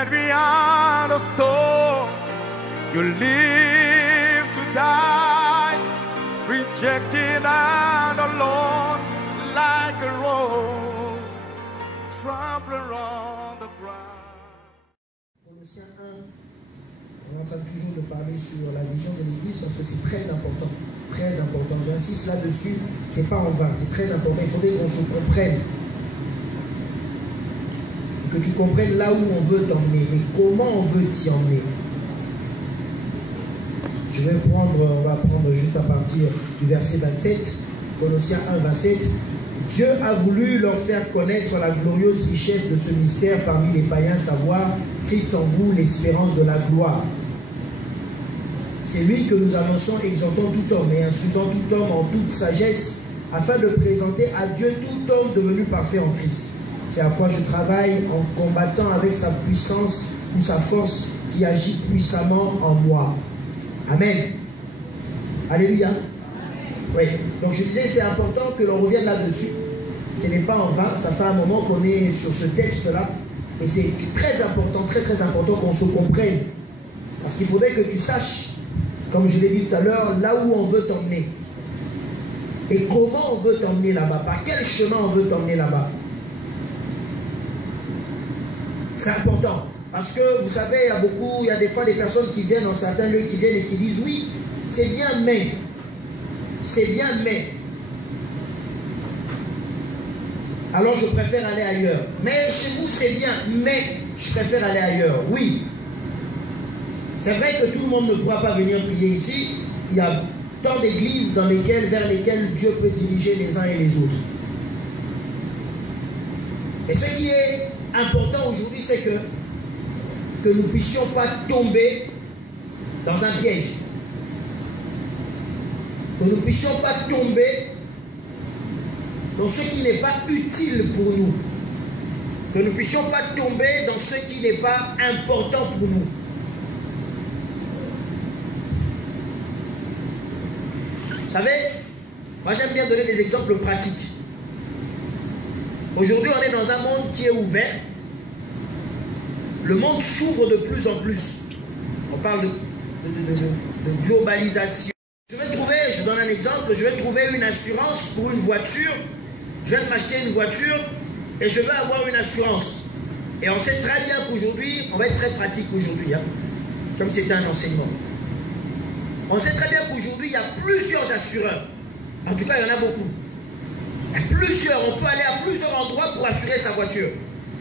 And beyond the storm, you live to die, rejected and alone, like a rose, trampling on the ground. Colossiens 1, on est en train toujours de parler sur la vision de l'Église parce que c'est très important. Très important. J'insiste là-dessus, c'est pas en vain, c'est très important. Il faudrait qu'on se comprenne. Et que tu comprennes là où on veut t'emmener et comment on veut t'y emmener. On va prendre juste à partir du verset 27, Colossiens 1, 27. Dieu a voulu leur faire connaître la glorieuse richesse de ce mystère parmi les païens, savoir Christ en vous, l'espérance de la gloire. C'est lui que nous annonçons, exhortant tout homme et instruisant tout homme en toute sagesse, afin de présenter à Dieu tout homme devenu parfait en Christ. C'est à quoi je travaille en combattant avec sa puissance ou sa force qui agit puissamment en moi. Amen. Alléluia. Amen. Oui. Donc je disais, c'est important que l'on revienne là-dessus. Ce n'est pas en vain. Ça fait un moment qu'on est sur ce texte-là. Et c'est très important, très très important qu'on se comprenne. Parce qu'il faudrait que tu saches, comme je l'ai dit tout à l'heure, là où on veut t'emmener. Et comment on veut t'emmener là-bas. Par quel chemin on veut t'emmener là-bas. C'est important. Parce que, vous savez, il y a des fois des personnes qui viennent dans certains lieux, qui viennent et qui disent, oui, c'est bien, mais. C'est bien, mais. Alors, je préfère aller ailleurs. Mais chez vous, c'est bien, mais je préfère aller ailleurs. Oui. C'est vrai que tout le monde ne pourra pas venir prier ici. Il y a tant d'églises vers lesquelles Dieu peut diriger les uns et les autres. Et ce qui est important aujourd'hui, c'est que nous ne puissions pas tomber dans un piège. Que nous ne puissions pas tomber dans ce qui n'est pas utile pour nous. Que nous ne puissions pas tomber dans ce qui n'est pas important pour nous. Vous savez, moi j'aime bien donner des exemples pratiques. Aujourd'hui, on est dans un monde qui est ouvert. Le monde s'ouvre de plus en plus. On parle de globalisation. Je donne un exemple, je vais trouver une assurance pour une voiture. Je vais m'acheter une voiture et je veux avoir une assurance. Et on sait très bien qu'aujourd'hui, on va être très pratique aujourd'hui, hein, comme c'était un enseignement. On sait très bien qu'aujourd'hui, il y a plusieurs assureurs. En tout cas, il y en a beaucoup. Il y a plusieurs, on peut aller à plusieurs endroits pour assurer sa voiture.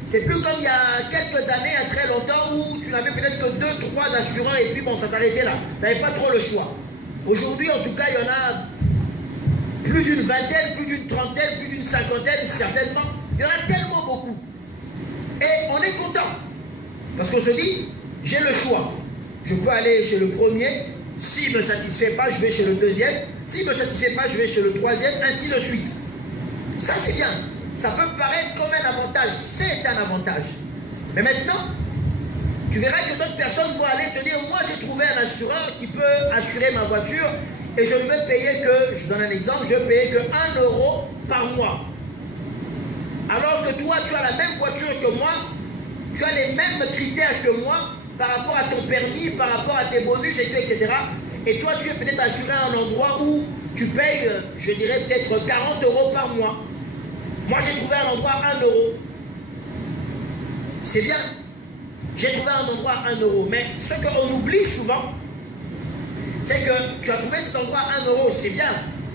C'est plus comme il y a quelques années, il y a très longtemps, où tu n'avais peut-être que 2, 3 assureurs et puis bon, ça s'arrêtait là. Tu n'avais pas trop le choix. Aujourd'hui, en tout cas, il y en a plus d'une vingtaine, plus d'une trentaine, plus d'une cinquantaine, certainement. Il y en a tellement beaucoup. Et on est content. Parce qu'on se dit, j'ai le choix. Je peux aller chez le premier. S'il ne me satisfait pas, je vais chez le deuxième. S'il ne me satisfait pas, je vais chez le troisième, ainsi de suite. Ça, c'est bien. Ça peut paraître comme un avantage. C'est un avantage. Mais maintenant, tu verras que d'autres personnes vont aller te dire, moi, j'ai trouvé un assureur qui peut assurer ma voiture et je ne veux payer que, je donne un exemple, je ne veux payer que 1 € par mois. Alors que toi, tu as la même voiture que moi, tu as les mêmes critères que moi par rapport à ton permis, par rapport à tes bonus, etc. Et toi, tu es peut-être assuré à un endroit où tu payes, je dirais peut-être 40 € par mois. Moi, j'ai trouvé un endroit à 1 €. C'est bien. J'ai trouvé un endroit à 1 €. Mais ce qu'on oublie souvent, c'est que tu as trouvé cet endroit à 1 €, c'est bien.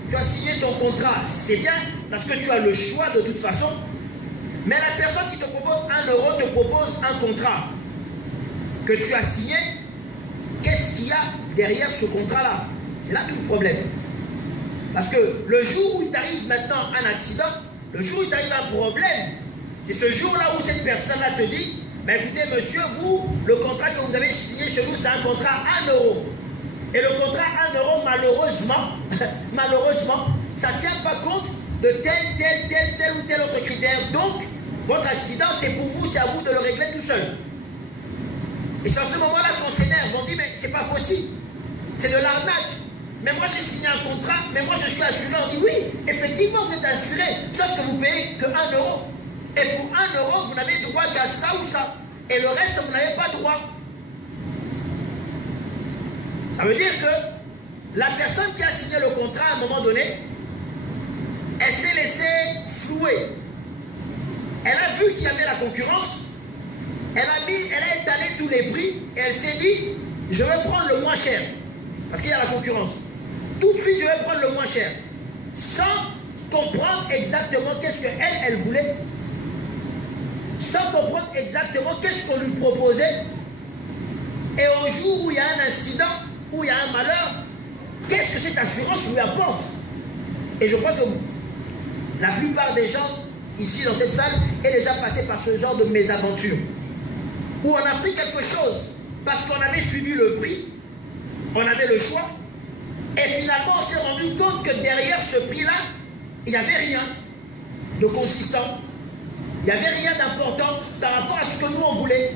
Tu as signé ton contrat, c'est bien, parce que tu as le choix de toute façon. Mais la personne qui te propose 1 € te propose un contrat que tu as signé. Qu'est-ce qu'il y a derrière ce contrat-là? C'est là tout le problème. Parce que le jour où il t'arrive maintenant un accident, le jour où il t'arrive un problème, c'est ce jour-là où cette personne-là te dit, mais écoutez monsieur, vous, le contrat que vous avez signé chez nous, c'est un contrat à 1 €. Et le contrat à 1 €, malheureusement, ça ne tient pas compte de tel ou tel autre critère. Donc, votre accident, c'est pour vous, c'est à vous de le régler tout seul. Et c'est à ce moment-là qu'on s'énerve, on dit, mais c'est pas possible. C'est de l'arnaque. Mais moi, j'ai signé un contrat, mais moi, je suis assuré. On dit, oui, effectivement, vous êtes assuré, sauf que vous payez que 1 €. Et pour 1 €, vous n'avez droit qu'à ça ou ça. et le reste, vous n'avez pas droit. Ça veut dire que la personne qui a signé le contrat à un moment donné, elle s'est laissée flouer. Elle a vu qu'il y avait la concurrence, elle a étalé tous les prix et elle s'est dit, je vais prendre le moins cher, parce qu'il y a la concurrence. Tout de suite, je vais prendre le moins cher, sans comprendre exactement qu'est-ce qu'elle voulait, sans comprendre exactement qu'est-ce qu'on lui proposait. Et au jour où il y a un incident, où il y a un malheur, qu'est-ce que cette assurance lui apporte? Et je crois que la plupart des gens ici dans cette salle est déjà passé par ce genre de mésaventure, où on a pris quelque chose parce qu'on avait suivi le prix, on avait le choix, et finalement on s'est rendu compte que derrière ce prix-là, il n'y avait rien de consistant, il n'y avait rien d'important par rapport à ce que nous on voulait.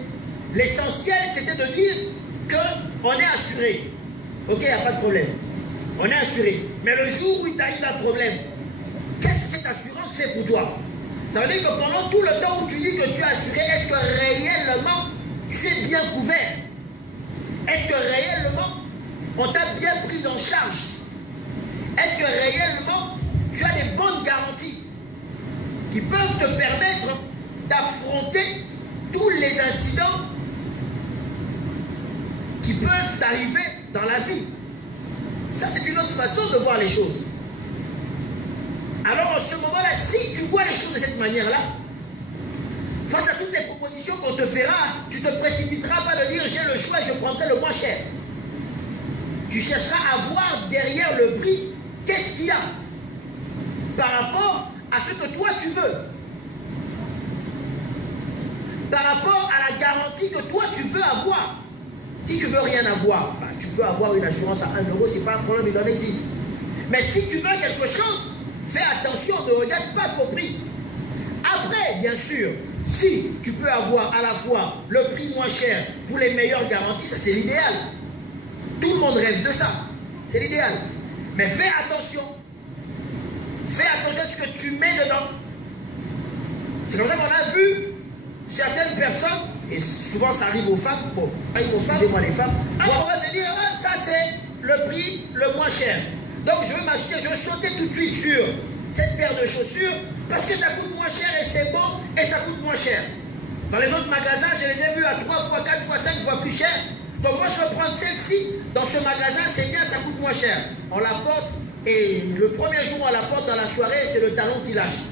L'essentiel c'était de dire qu'on est assuré. Ok, il n'y a pas de problème, on est assuré. Mais le jour où il t'arrive un problème, qu'est-ce que cette assurance fait pour toi? Ça veut dire que pendant tout le temps où tu dis que tu es assuré, est-ce que réellement tu es bien couvert? Est-ce que réellement on t'a bien pris en charge? Est-ce que réellement tu as des bonnes garanties qui peuvent te permettre d'affronter tous les incidents qui peuvent arriver dans la vie? Ça, c'est une autre façon de voir les choses. Alors, en ce moment-là, si tu vois les choses de cette manière-là, face à toutes les propositions qu'on te fera, tu ne te précipiteras pas de dire j'ai le choix et je prendrai le moins cher. Tu chercheras à voir derrière le prix qu'est-ce qu'il y a par rapport à ce que toi tu veux, par rapport à la garantie que toi tu veux avoir. Si tu ne veux rien avoir, bah, tu peux avoir une assurance à 1 euro, ce n'est pas un problème, il en existe. Mais si tu veux quelque chose, fais attention, ne regarde pas ton prix. Après, bien sûr, si tu peux avoir à la fois le prix moins cher pour les meilleures garanties, ça c'est l'idéal. Tout le monde rêve de ça. C'est l'idéal. Mais fais attention. Fais attention à ce que tu mets dedans. C'est comme ça qu'on a vu certaines personnes, et souvent ça arrive aux femmes, bon, excusez-moi les femmes, on va se dire, ah, ça c'est le prix le moins cher. Donc je vais m'acheter, je vais sauter tout de suite sur cette paire de chaussures parce que ça coûte moins cher et c'est beau et ça coûte moins cher. Dans les autres magasins, je les ai vus à 3 fois, 4 fois, 5 fois plus cher. Donc moi je vais prendre celle-ci. Dans ce magasin, c'est bien, ça coûte moins cher. On la porte et le premier jour on la porte dans la soirée, c'est le talon qui lâche.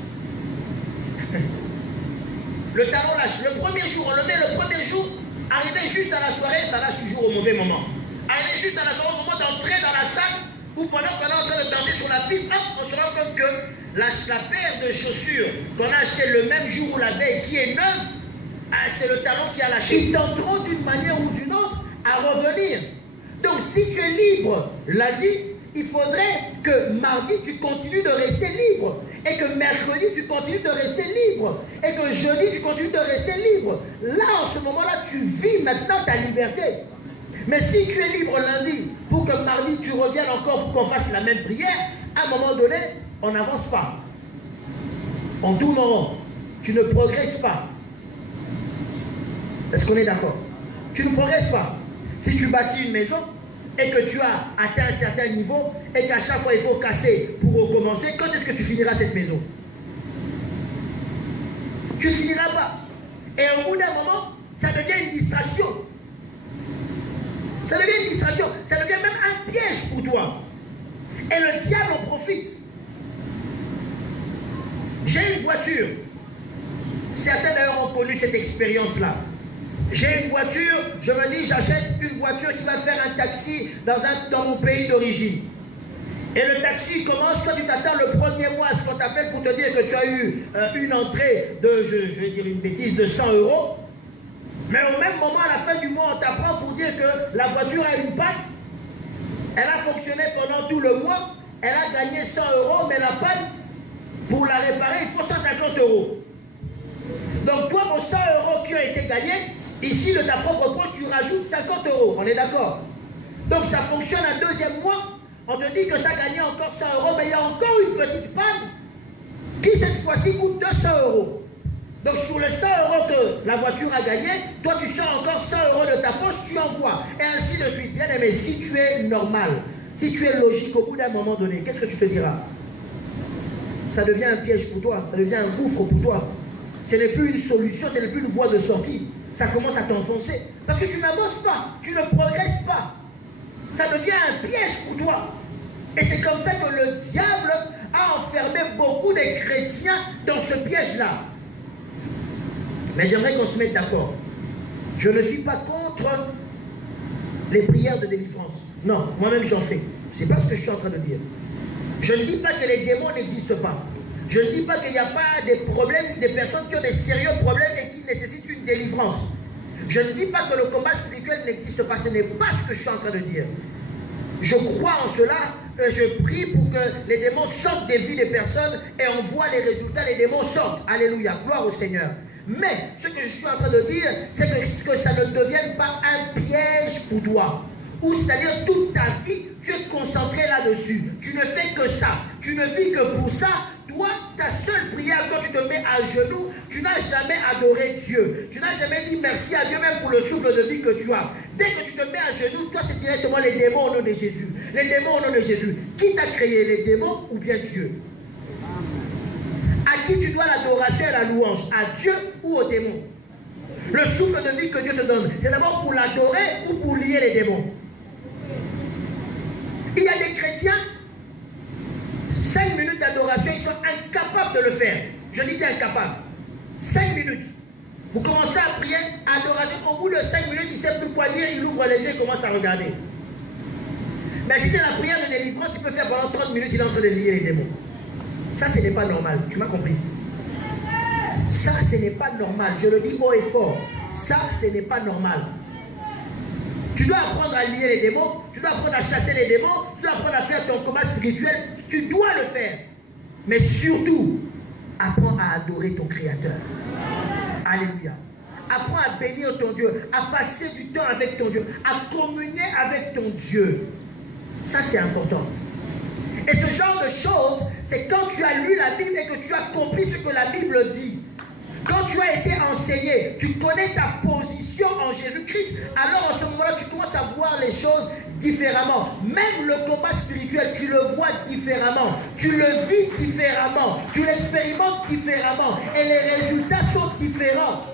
Le talon lâche. Le premier jour, on le met le premier jour, arrivé juste à la soirée, ça lâche toujours au mauvais moment. Arrivé juste à la soirée, au moment d'entrer dans la salle, ou pendant qu'on est en train de danser sur la piste, hop, on se rend compte que la paire de chaussures qu'on a acheté le même jour ou la veille, qui est neuve, ah, c'est le talon qui a lâché. Ils tenteront d'une manière ou d'une autre à revenir. Donc si tu es libre, lundi, il faudrait que mardi, tu continues de rester libre. Et que mercredi, tu continues de rester libre. Et que jeudi, tu continues de rester libre. Là, en ce moment-là, tu vis maintenant ta liberté. Mais si tu es libre lundi, pour que mardi, tu reviennes encore pour qu'on fasse la même prière, à un moment donné, on n'avance pas. On tourne en rond. Tu ne progresses pas. Est-ce qu'on est d'accord? Tu ne progresses pas. Si tu bâtis une maison et que tu as atteint un certain niveau et qu'à chaque fois il faut casser pour recommencer, quand est-ce que tu finiras cette maison? Tu ne finiras pas. Et au bout d'un moment, ça devient une distraction. Ça devient une distraction. Ça devient même un piège pour toi. Et le diable en profite. J'ai une voiture. Certains d'ailleurs ont connu cette expérience-là. J'ai une voiture, je me dis, j'achète une voiture qui va faire un taxi dans mon pays d'origine. Et le taxi commence, toi tu t'attends le premier mois à ce qu'on t'appelle pour te dire que tu as eu une entrée de, je vais dire une bêtise, de 100 €. Mais au même moment, à la fin du mois, on t'apprend pour dire que la voiture a une panne. Elle a fonctionné pendant tout le mois, elle a gagné 100 €, mais la panne, pour la réparer, il faut 150 €. Donc toi, pour 100 € qui ont été gagnés, ici, de ta propre poche, tu rajoutes 50 €. On est d'accord? Donc ça fonctionne un deuxième mois. On te dit que ça gagnait encore 100 €, mais il y a encore une petite panne qui, cette fois-ci, coûte 200 €. Donc sur les 100 € que la voiture a gagné, toi tu sors encore 100 € de ta poche, tu envoies. Et ainsi de suite. Bien aimé, si tu es normal, si tu es logique au bout d'un moment donné, qu'est-ce que tu te diras? Ça devient un piège pour toi, ça devient un gouffre pour toi. Ce n'est plus une solution, ce n'est plus une voie de sortie. Ça commence à t'enfoncer. Parce que tu n'avances pas, tu ne progresses pas. Ça devient un piège pour toi. Et c'est comme ça que le diable a enfermé beaucoup de chrétiens dans ce piège-là. Mais j'aimerais qu'on se mette d'accord. Je ne suis pas contre les prières de délivrance. Non, moi-même j'en fais. C'est pas ce que je suis en train de dire. Je ne dis pas que les démons n'existent pas. Je ne dis pas qu'il n'y a pas des problèmes, des personnes qui ont des sérieux problèmes et qui nécessitent une délivrance. Je ne dis pas que le combat spirituel n'existe pas. Ce n'est pas ce que je suis en train de dire. Je crois en cela. Je prie pour que les démons sortent des vies des personnes et on voit les résultats. Les démons sortent. Alléluia. Gloire au Seigneur. Mais ce que je suis en train de dire, c'est que ça ne devienne pas un piège pour toi. Ou c'est-à-dire toute ta vie, tu es concentré là-dessus. Tu ne fais que ça. Tu ne vis que pour ça. Toi, ta seule prière, quand tu te mets à genoux, tu n'as jamais adoré Dieu. Tu n'as jamais dit merci à Dieu même pour le souffle de vie que tu as. Dès que tu te mets à genoux, toi, c'est directement les démons au nom de Jésus. Les démons au nom de Jésus. Qui t'a créé, les démons ou bien Dieu? À qui tu dois l'adoration et la louange? À Dieu ou aux démons? Le souffle de vie que Dieu te donne, c'est d'abord pour l'adorer ou pour lier les démons? Il y a des chrétiens, 5 minutes d'adoration, ils sont incapables de le faire. Je dis bien incapables. 5 minutes. Vous commencez à prier, adoration, au bout de 5 minutes, il ne sait plus quoi dire, il ouvre les yeux et commence à regarder. Mais si c'est la prière de délivrance, il peut faire pendant 30 minutes, il est en train de lier les démons. Ça, ce n'est pas normal. Tu m'as compris? Ça, ce n'est pas normal. Je le dis haut et fort. Ça, ce n'est pas normal. Tu dois apprendre à lier les démons, tu dois apprendre à chasser les démons, tu dois apprendre à faire ton combat spirituel. Tu dois le faire. Mais surtout, apprends à adorer ton Créateur. Alléluia. Apprends à bénir ton Dieu, à passer du temps avec ton Dieu, à communier avec ton Dieu. Ça, c'est important. Et ce genre de choses, c'est quand tu as lu la Bible et que tu as compris ce que la Bible dit. Quand tu as été enseigné, tu connais ta position en Jésus-Christ, alors en ce moment-là, tu commences à voir les choses différemment. Même le combat spirituel, tu le vois différemment. Tu le vis différemment. Tu l'expérimentes différemment. Et les résultats sont différents.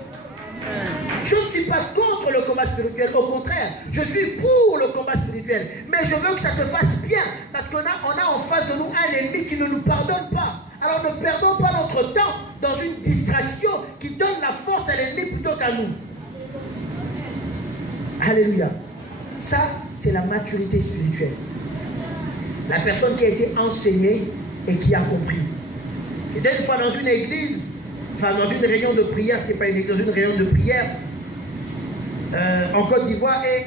Je ne suis pas contre le combat spirituel, au contraire, je suis pour le combat spirituel. Mais je veux que ça se fasse bien, parce qu'on a en face de nous un ennemi qui ne nous pardonne pas. Alors ne perdons pas notre temps dans une distraction qui donne la force à l'ennemi plutôt qu'à nous. Alléluia. Ça, c'est la maturité spirituelle. La personne qui a été enseignée et qui a compris. J'étais une fois dans une église, enfin dans une réunion de prière, ce n'est pas une église, dans une réunion de prière en Côte d'Ivoire, et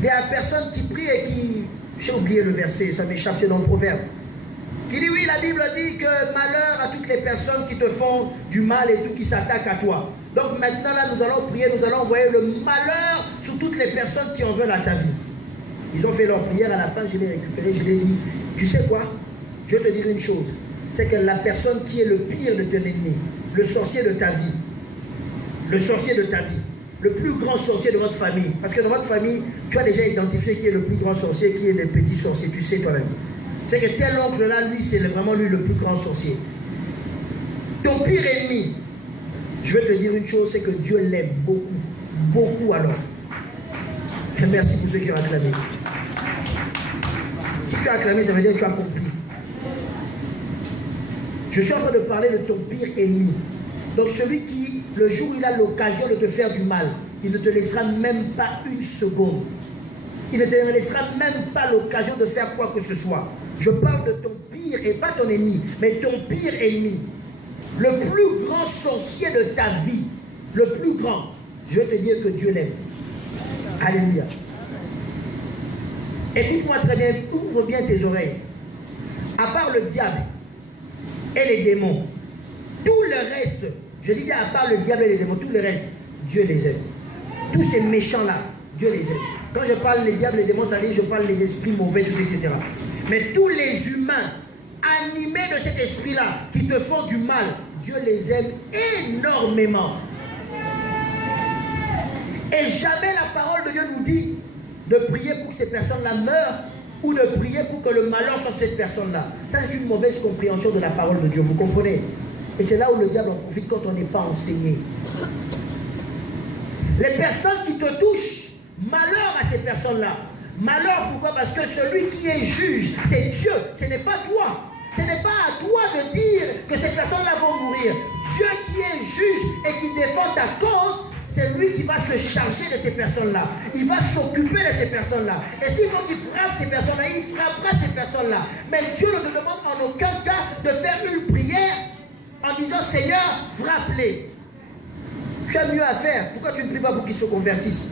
il y a une personne qui prie et qui, j'ai oublié le verset, ça m'échappe, c'est dans le proverbe, qui dit oui, la Bible dit que malheur à toutes les personnes qui te font du mal et tout, qui s'attaquent à toi. Donc maintenant là, nous allons prier, nous allons envoyer le malheur sur toutes les personnes qui en veulent à ta vie. Ils ont fait leur prière, à la fin je l'ai récupéré, je l'ai dit, tu sais quoi, je vais te dire une chose, c'est que la personne qui est le pire de ton ennemi, le sorcier de ta vie, le sorcier de ta vie, le plus grand sorcier de votre famille, parce que dans votre famille, tu as déjà identifié qui est le plus grand sorcier, qui est le petit sorcier, tu sais toi-même. C'est que tel oncle là, lui, c'est vraiment lui le plus grand sorcier. Ton pire ennemi, je vais te dire une chose, c'est que Dieu l'aime beaucoup, beaucoup alors. Et merci pour ceux qui ont acclamé. Si tu as acclamé, ça veut dire que tu as compris. Je suis en train de parler de ton pire ennemi. Donc celui qui, le jour où il a l'occasion de te faire du mal, il ne te laissera même pas une seconde. Il ne te laissera même pas l'occasion de faire quoi que ce soit. Je parle de ton pire, et pas ton ennemi, mais ton pire ennemi. Le plus grand sorcier de ta vie, le plus grand, je vais te dire que Dieu l'aime. Alléluia. Écoute-moi très bien, ouvre bien tes oreilles. À part le diable et les démons, tout le reste, je dis bien à part le diable et les démons, tout le reste, Dieu les aime. Tous ces méchants-là, Dieu les aime. Quand je parle des diables et des démons, ça veut dire je parle des esprits mauvais, tout, etc. Mais tous les humains animés de cet esprit-là, qui te font du mal, Dieu les aime énormément. Et jamais la parole de Dieu nous dit de prier pour que ces personnes-là meurent ou de prier pour que le malheur soit cette personne-là. Ça, c'est une mauvaise compréhension de la parole de Dieu, vous comprenez? Et c'est là où le diable en profite quand on n'est pas enseigné. Les personnes qui te touchent, malheur à ces personnes-là. Malheur, pourquoi? Parce que celui qui est juge, c'est Dieu, ce n'est pas toi. Ce n'est pas à toi de dire que ces personnes-là vont mourir. Dieu qui est juge et qui défend ta cause, c'est lui qui va se charger de ces personnes-là. Il va s'occuper de ces personnes-là. Et s'il faut qu'il frappe ces personnes-là, il frappera ces personnes-là. Mais Dieu ne te demande en aucun cas de faire une prière en disant « Seigneur, frappe-les ». Tu as mieux à faire. Pourquoi tu ne pries pas pour qu'ils se convertissent?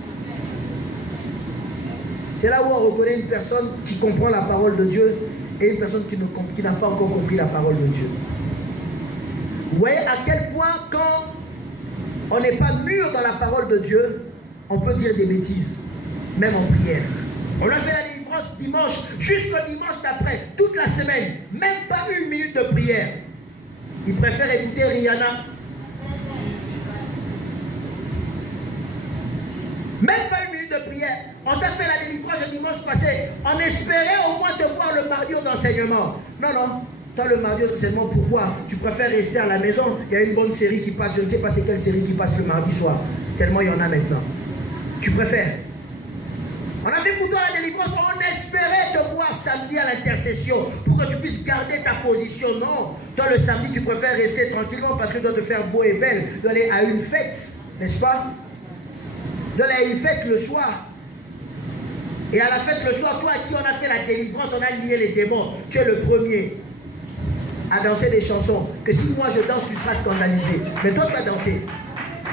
C'est là où on reconnaît une personne qui comprend la parole de Dieu et une personne qui n'a pas encore compris la parole de Dieu. Vous voyez à quel point quand on n'est pas mûr dans la parole de Dieu, on peut dire des bêtises, même en prière. On a fait la délivrance dimanche, jusqu'au dimanche d'après, toute la semaine, même pas une minute de prière. Il préfère écouter Rihanna. Même pas une minute de prière. On t'a fait la délivrance le dimanche passé. On espérait au moins te voir le mardi aux enseignements. Non, non. Toi, le mardi aux enseignements, pourquoi? Tu préfères rester à la maison. Il y a une bonne série qui passe. Je ne sais pas c'est quelle série qui passe le mardi soir. Tellement il y en a maintenant. Tu préfères. On a fait pour toi la délivrance. On espérait te voir samedi à l'intercession pour que tu puisses garder ta position. Non. Toi, le samedi, tu préfères rester tranquillement parce que tu dois te faire beau et belle. D'aller à une fête. N'est-ce pas? De la fête le soir. Et à la fête le soir, toi à qui on a fait la délivrance, on a lié les démons. Tu es le premier à danser des chansons. Que si moi je danse, tu seras scandalisé. Mais toi tu vas danser.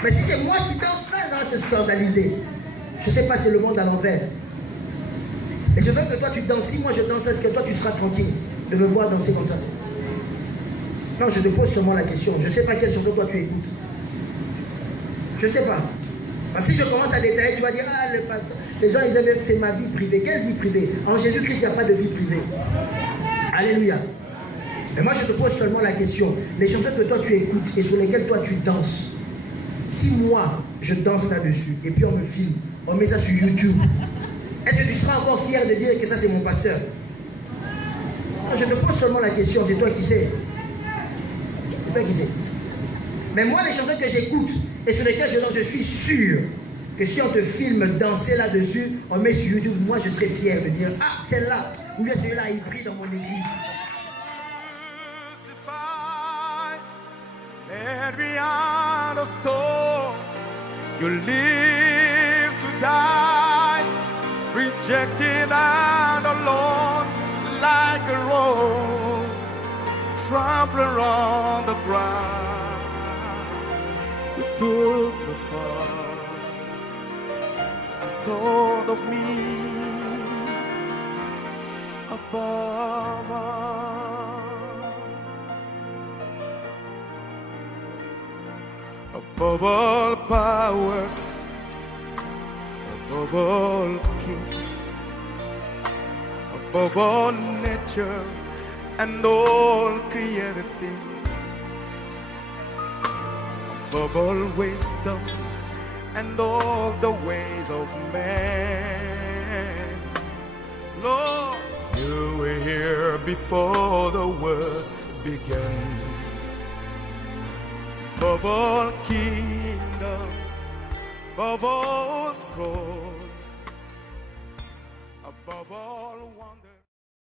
Mais si c'est moi qui danse, là, non, c'est scandalisé. Je ne sais pas, c'est le monde à l'envers. Et je veux que toi tu danses. Si moi je danse, est-ce que toi tu seras tranquille de me voir danser comme ça? Non, je te pose seulement la question. Je ne sais pas quelle chanson toi tu écoutes. Je ne sais pas. Parce que si je commence à détailler, tu vas dire, ah, les gens, ils aiment bien que c'est ma vie privée. Quelle vie privée? En Jésus-Christ, il n'y a pas de vie privée. Alléluia. Mais moi, je te pose seulement la question. Les chansons que toi, tu écoutes et sur lesquelles toi, tu danses, si moi, je danse là-dessus, et puis on me filme, on met ça sur YouTube, est-ce que tu seras encore fier de dire que ça, c'est mon pasteur? Non, je te pose seulement la question. C'est toi qui sais. C'est toi qui sais. Mais moi, les chansons que j'écoute, et sur lesquels je suis sûr que si on te filme danser là-dessus, on met sur YouTube, moi je serais fier de dire, ah, celle-là, ou bien celui-là, il brille dans mon église. Let me understand, you live to die, rejected and alone, like a rose, trampled on the ground. You took the fall and thought of me above all. Above all powers, above all kings, above all nature and all created things. Above all wisdom and all the ways of man. Lord, you were here before the world began. Above all kingdoms, above all thrones, above all wonders.